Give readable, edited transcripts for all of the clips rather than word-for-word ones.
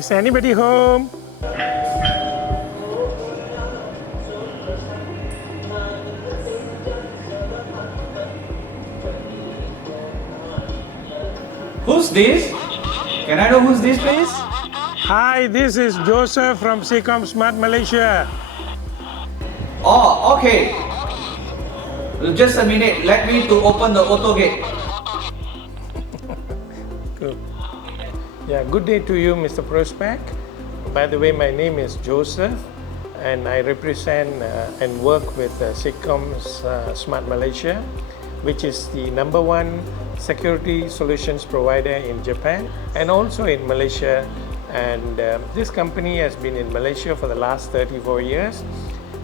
Is anybody home? Who's this? Can I know who's this, please? Hi, this is Joseph from Secom Smart Malaysia. Oh, okay. Just a minute. Let me to open the auto gate. Good. Yeah, good day to you, Mr. Prospect. By the way, my name is Joseph, and I represent and work with Secom's Smart Malaysia, which is the #1 security solutions provider in Japan and also in Malaysia. And this company has been in Malaysia for the last 34 years.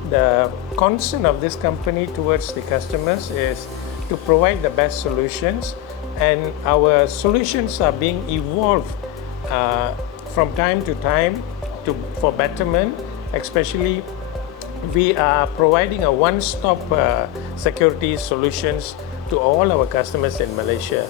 The concern of this company towards the customers is to provide the best solutions, and our solutions are being evolved from time to time for betterment. Especially, we are providing a one-stop security solutions to all our customers in Malaysia.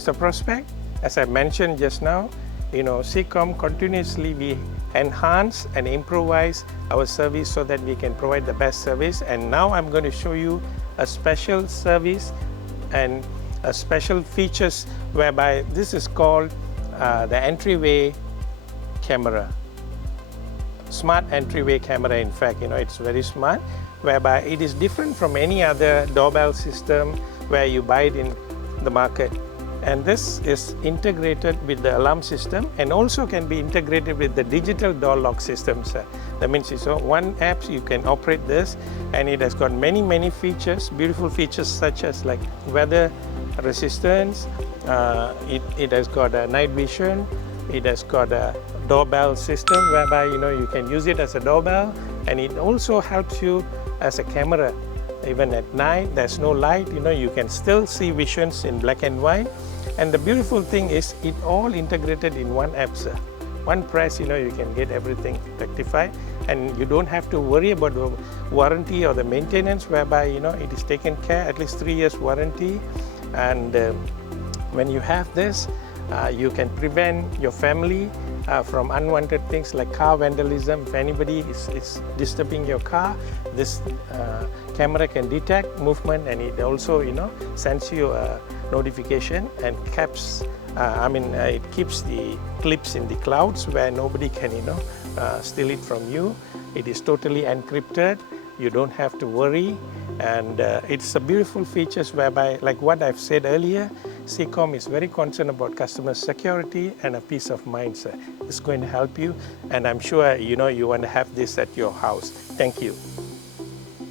Mr. Prospect, as I mentioned just now, Secom continuously we enhance and improvise our service so that we can provide the best service. And now I'm going to show you a special service and a special features whereby this is called the entryway camera. Smart entryway camera, in fact, it's very smart, whereby it is different from any other doorbell system where you buy it in the market. And this is integrated with the alarm system and also can be integrated with the digital door lock systems. That means it's one app you can operate this, and it has got many features, beautiful features such as like weather resistance. It has got a night vision. It has got a doorbell system whereby you can use it as a doorbell, and it also helps you as a camera. Even at night, there's no light, you can still see visions in black and white. And the beautiful thing is it all integrated in one app, sir. One press, you can get everything rectified, and you don't have to worry about the warranty or the maintenance, whereby it is taken care, at least 3 years warranty. And when you have this, you can prevent your family from unwanted things like car vandalism. If anybody is disturbing your car, this camera can detect movement, and it also sends you a notification and it keeps the clips in the clouds where nobody can steal it from you. It is totally encrypted. You don't have to worry, and it's a beautiful features whereby, like what I've said earlier, Secom is very concerned about customer security and a peace of mind, sir. It's going to help you, and I'm sure you want to have this at your house. Thank you.